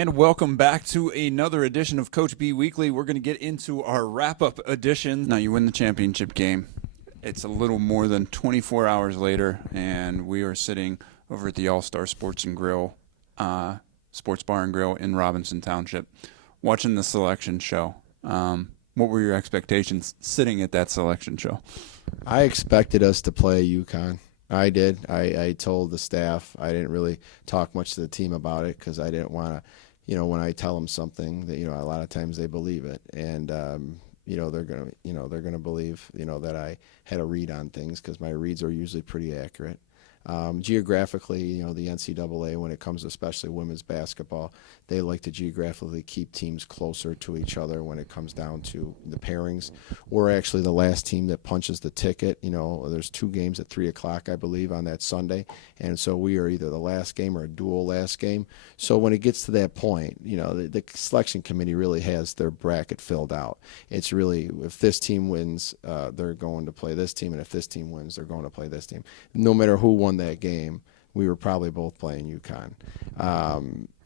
And welcome back to another edition of Coach B Weekly. We're going to get into our wrap-up edition. Now, you win the championship game. It's a little more than 24 hours later, and we are sitting over at the All-Star Sports Bar and Grill in Robinson Township, watching the selection show. What were your expectations sitting at that selection show? I expected us to play Uconn. I did. I told the staff. I didn't really talk much to the team about it because I didn't want to, when I tell them something that, a lot of times they believe it. And, they're going to believe, that I had a read on things because my reads are usually pretty accurate. Geographically, the NCAA, when it comes to especially women's basketball, they like to geographically keep teams closer to each other when it comes down to the pairings. We're actually the last team that punches the ticket. There's 2 games at 3 o'clock, I believe, on that Sunday. And so we are either the last game or a dual last game. So when it gets to that point, the selection committee really has their bracket filled out. It's really, if this team wins, they're going to play this team, and if this team wins, they're going to play this team. No matter who won that game, we were probably both playing Uconn.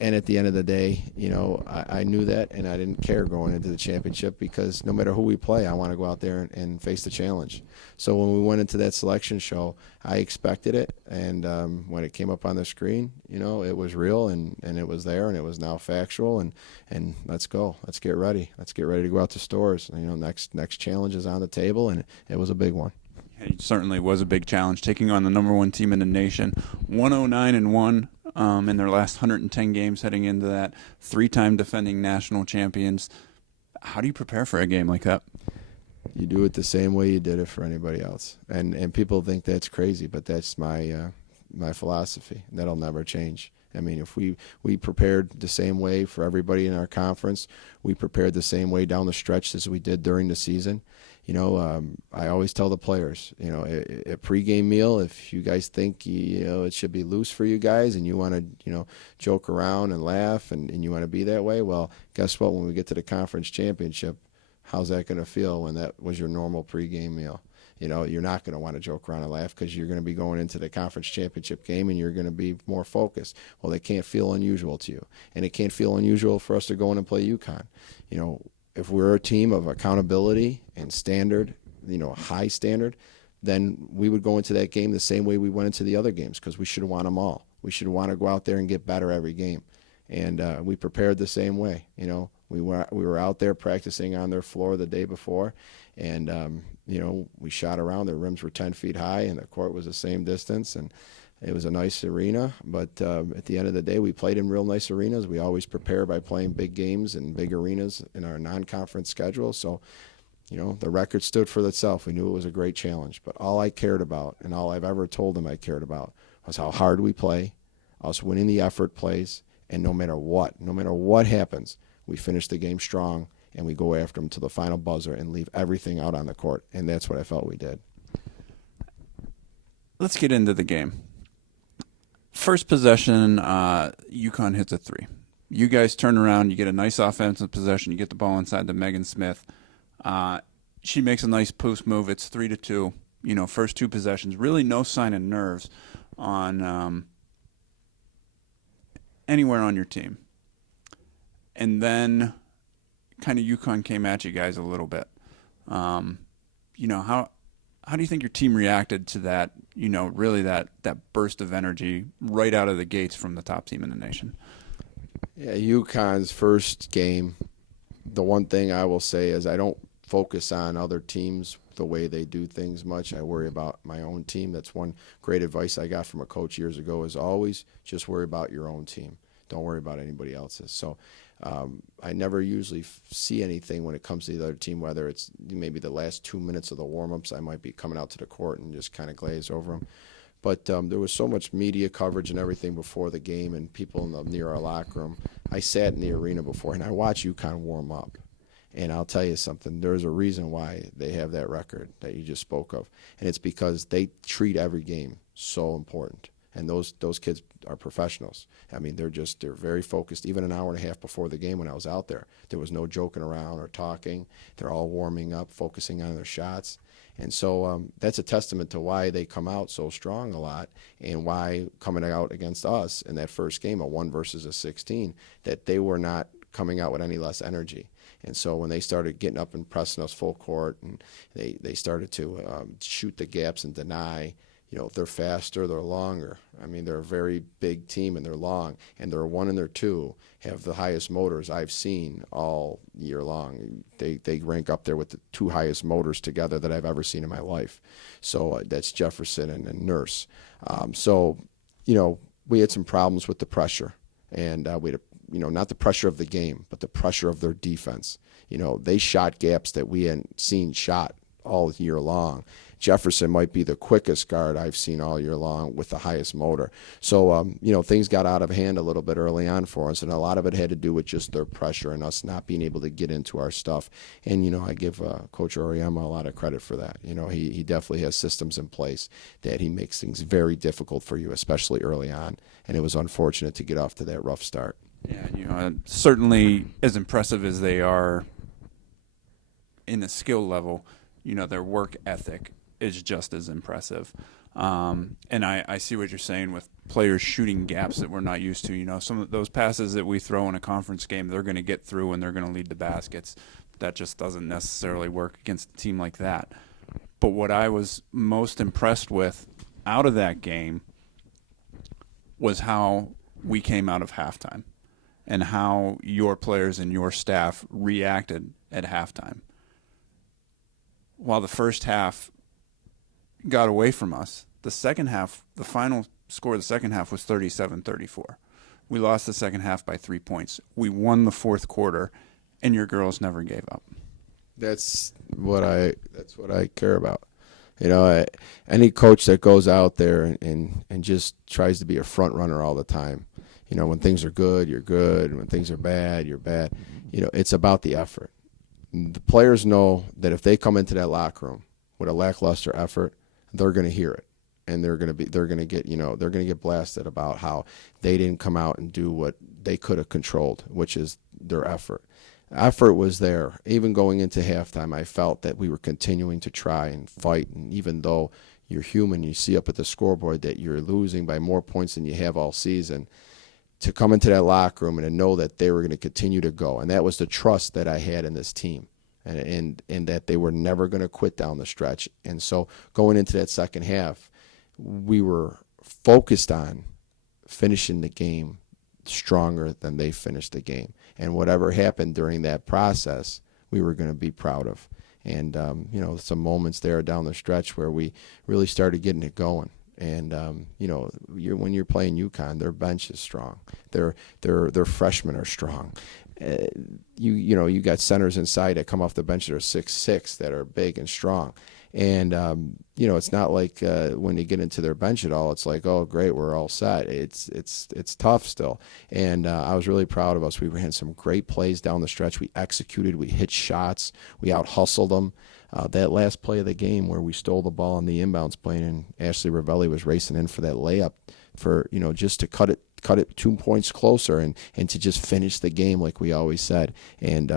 And at the end of the day, I knew that, and I didn't care going into the championship because no matter who we play, I want to go out there and face the challenge. So when we went into that selection show, I expected it, and when it came up on the screen, it was real, and it was there, and it was now factual, and let's go. Let's get ready. Let's get ready to go out to stores. Next challenge is on the table, and it was a big one. It certainly was a big challenge, taking on the number 1 team in the nation, 109-1 in their last 110 games heading into that, 3-time defending national champions. How do you prepare for a game like that? You do it the same way you did it for anybody else. And people think that's crazy, but that's my philosophy. That'll never change. I mean, if we prepared the same way for everybody in our conference, we prepared the same way down the stretch as we did during the season. I always tell the players, a pregame meal, if you guys think, it should be loose for you guys and you want to, joke around and laugh and you want to be that way, well, guess what? When we get to the conference championship, how's that going to feel when that was your normal pregame meal? You're not going to want to joke around and laugh because you're going to be going into the conference championship game and you're going to be more focused. Well, they can't feel unusual to you. And it can't feel unusual for us to go in and play Uconn. If we're a team of accountability and standard, high standard, then we would go into that game the same way we went into the other games because we should want them all. We should want to go out there and get better every game. And we prepared the same way. We were out there practicing on their floor the day before, and we shot around. Their rims were 10 feet high, and the court was the same distance, and it was a nice arena. But at the end of the day, we played in real nice arenas. We always prepare by playing big games and big arenas in our non-conference schedule. So, the record stood for itself. We knew it was a great challenge. But all I cared about, and all I've ever told them I cared about, was how hard we play, us winning the effort plays, and no matter what happens, we finish the game strong and we go after them to the final buzzer and leave everything out on the court. And that's what I felt we did. Let's get into the game. First possession, Uconn hits a 3. You guys turn around, you get a nice offensive possession, you get the ball inside to Megan Smith. She makes a nice post move. It's 3-2. First 2 possessions. Really no sign of nerves on anywhere on your team. And then kind of Uconn came at you guys a little bit. How do you think your team reacted to that, really that burst of energy right out of the gates from the top team in the nation? Yeah, Uconn's first game, the one thing I will say is I don't focus on other teams the way they do things much. I worry about my own team. That's one great advice I got from a coach years ago is always just worry about your own team. Don't worry about anybody else's. So I never usually see anything when it comes to the other team, whether it's maybe the last 2 minutes of the warm-ups. I might be coming out to the court and just kind of glaze over them. But there was so much media coverage and everything before the game and people near our locker room. I sat in the arena before, and I watched UConn warm up. And I'll tell you something, there's a reason why they have that record that you just spoke of. And it's because they treat every game so important. And those kids are professionals. I mean, they're very focused. Even an hour and a half before the game when I was out there was no joking around or talking. They're all warming up, focusing on their shots. And so that's a testament to why they come out so strong a lot, and why coming out against us in that first game, a 1 versus a 16, that they were not coming out with any less energy. And so when they started getting up and pressing us full court, and they started to shoot the gaps and deny, they're faster, they're longer. I mean, they're a very big team, and they're long, and their 1 and their 2 have the highest motors I've seen all year long. They rank up there with the 2 highest motors together that I've ever seen in my life. So that's Jefferson and Nurse. We had some problems with the pressure, and we had not the pressure of the game, but the pressure of their defense. They shot gaps that we hadn't seen shot all year long. Jefferson might be the quickest guard I've seen all year long with the highest motor. So, things got out of hand a little bit early on for us, and a lot of it had to do with just their pressure and us not being able to get into our stuff. And, I give Coach Oriema a lot of credit for that. He definitely has systems in place that he makes things very difficult for you, especially early on. And it was unfortunate to get off to that rough start. Yeah, certainly as impressive as they are in the skill level, their work ethic is just as impressive. And I see what you're saying with players shooting gaps that we're not used to. Some of those passes that we throw in a conference game, they're going to get through and they're going to lead the baskets. That just doesn't necessarily work against a team like that. But what I was most impressed with out of that game was how we came out of halftime and how your players and your staff reacted at halftime. While the first half got away from us, the second half, the final score of the second half was 37-34. We lost the second half by 3 points. We won the fourth quarter, and your girls never gave up. That's what I care about. Any coach that goes out there and just tries to be a front runner all the time, when things are good, you're good. When things are bad, you're bad. It's about the effort. The players know that if they come into that locker room with a lackluster effort, they're going to hear it, and they're going to get blasted about how they didn't come out and do what they could have controlled, which is their effort. Effort was there. Even going into halftime, I felt that we were continuing to try and fight, and even though you're human, you see up at the scoreboard that you're losing by more points than you have all season, to come into that locker room and to know that they were going to continue to go. And that was the trust that I had in this team, and that they were never going to quit down the stretch. And so going into that second half, we were focused on finishing the game stronger than they finished the game. And whatever happened during that process, we were going to be proud of. And, some moments there down the stretch where we really started getting it going. And when you're playing Uconn, their bench is strong. Their freshmen are strong. You got centers inside that come off the bench that are 6'6", that are big and strong. And it's not like when you get into their bench at all, it's like, oh great, we're all set. It's tough still. And I was really proud of us. We ran some great plays down the stretch. We executed. We hit shots. We out hustled them. That last play of the game where we stole the ball on the inbounds play, and Ashley Ravelli was racing in for that layup for, just to cut it 2 points closer and to just finish the game like we always said. And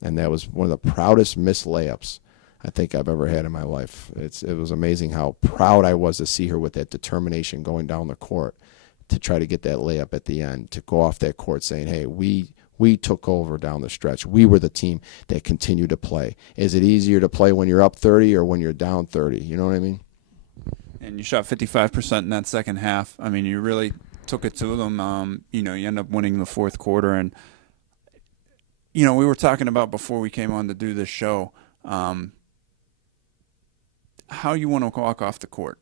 that was one of the proudest missed layups I think I've ever had in my life. It was amazing how proud I was to see her with that determination going down the court to try to get that layup at the end, to go off that court saying, hey, we took over down the stretch. We were the team that continued to play. Is it easier to play when you're up 30 or when you're down 30? You know what I mean? And you shot 55% in that second half. I mean, you really took it to them. You end up winning the fourth quarter. And, we were talking about before we came on to do this show, how you want to walk off the court.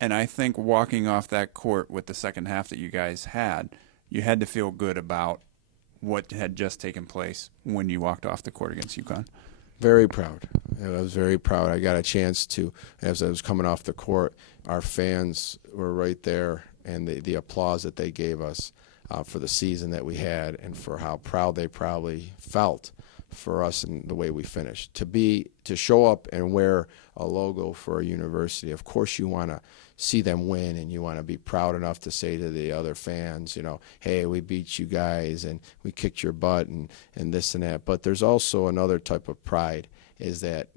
And I think walking off that court with the second half that you guys had, you had to feel good about what had just taken place when you walked off the court against Uconn. Very proud. I was very proud. I got a chance to, as I was coming off the court, our fans were right there, and the applause that they gave us for the season that we had and for how proud they probably felt for us in the way we finished. To show up and wear a logo for a university, of course you want to see them win, and you want to be proud enough to say to the other fans, hey, we beat you guys and we kicked your butt and this and that. But there's also another type of pride, is that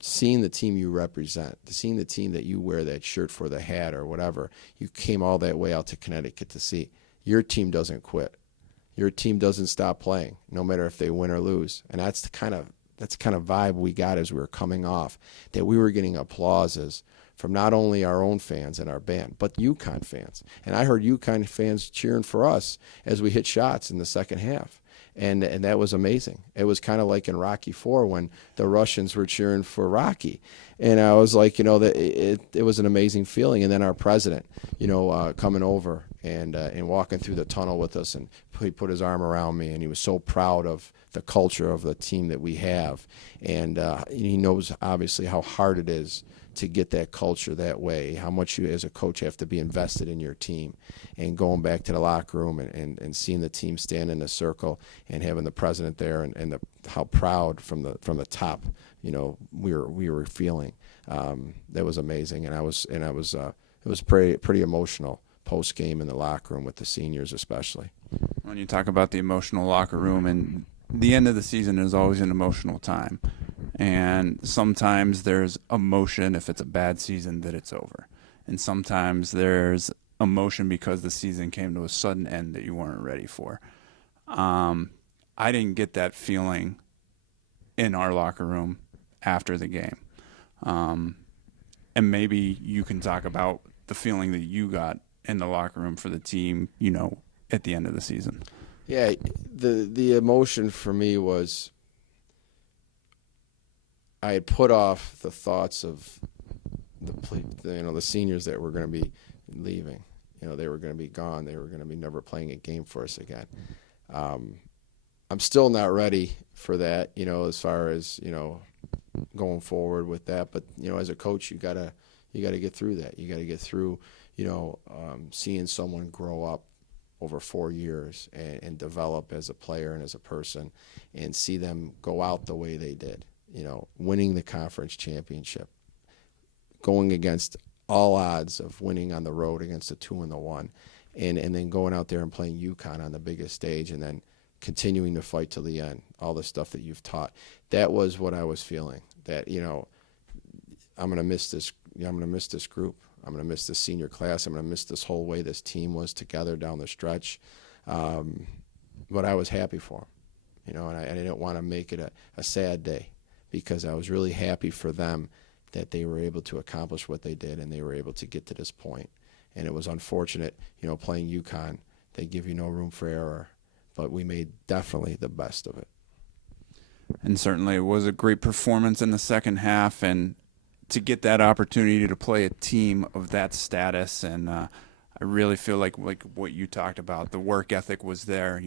seeing the team you represent, seeing the team that you wear that shirt for, the hat or whatever, you came all that way out to Connecticut to see. Your team doesn't quit. Your team doesn't stop playing, no matter if they win or lose. And that's the kind of vibe we got as we were coming off, that we were getting applauses from not only our own fans and our band, but Uconn fans. And I heard Uconn fans cheering for us as we hit shots in the second half. And that was amazing. It was kind of like in Rocky IV when the Russians were cheering for Rocky. And I was like, that it was an amazing feeling. And then our president, coming over and walking through the tunnel with us, and he put his arm around me, and he was so proud of the culture of the team that we have. And he knows obviously how hard it is to get that culture that way, how much you as a coach have to be invested in your team. And going back to the locker room and seeing the team stand in a circle and having the president there, and how proud from the top, we were feeling. That was amazing. And it was pretty emotional post game in the locker room with the seniors especially. When you talk about the emotional locker room, and the end of the season is always an emotional time. And sometimes there's emotion if it's a bad season that it's over. And sometimes there's emotion because the season came to a sudden end that you weren't ready for. I didn't get that feeling in our locker room after the game. And maybe you can talk about the feeling that you got in the locker room for the team, at the end of the season. Yeah, the emotion for me was, I had put off the thoughts of the seniors that were going to be leaving. They were going to be gone. They were going to be never playing a game for us again. I'm still not ready for that, as far as, going forward with that. But, as a coach, you gotta get through that. You got to get through, seeing someone grow up over 4 years and develop as a player and as a person, and see them go out the way they did. Winning the conference championship, going against all odds of winning on the road against the 2 and the 1, and then going out there and playing Uconn on the biggest stage, and then continuing to fight till the end. All the stuff that you've taught. That was what I was feeling. That I'm going to miss this. I'm going to miss this group. I'm going to miss this senior class. I'm going to miss this whole way this team was together down the stretch. But I was happy for them, and I didn't want to make it a sad day, because I was really happy for them that they were able to accomplish what they did, and they were able to get to this point. And it was unfortunate, playing Uconn. They give you no room for error, but we made definitely the best of it. And certainly it was a great performance in the second half, and to get that opportunity to play a team of that status. And I really feel like what you talked about, the work ethic was there,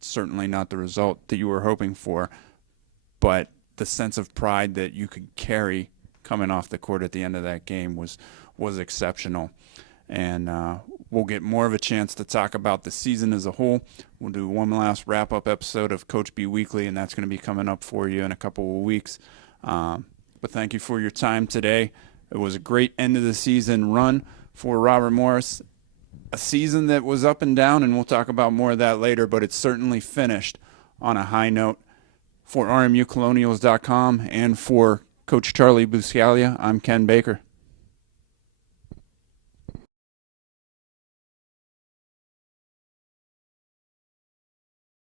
certainly not the result that you were hoping for, but the sense of pride that you could carry coming off the court at the end of that game was exceptional. And we'll get more of a chance to talk about the season as a whole. We'll do one last wrap-up episode of Coach B Weekly, and that's going to be coming up for you in a couple of weeks. But thank you for your time today. It was a great end-of-the-season run for Robert Morris, a season that was up and down, and we'll talk about more of that later, but it certainly finished on a high note. For RMUcolonials.com and for Coach Charlie Buscalia, I'm Ken Baker.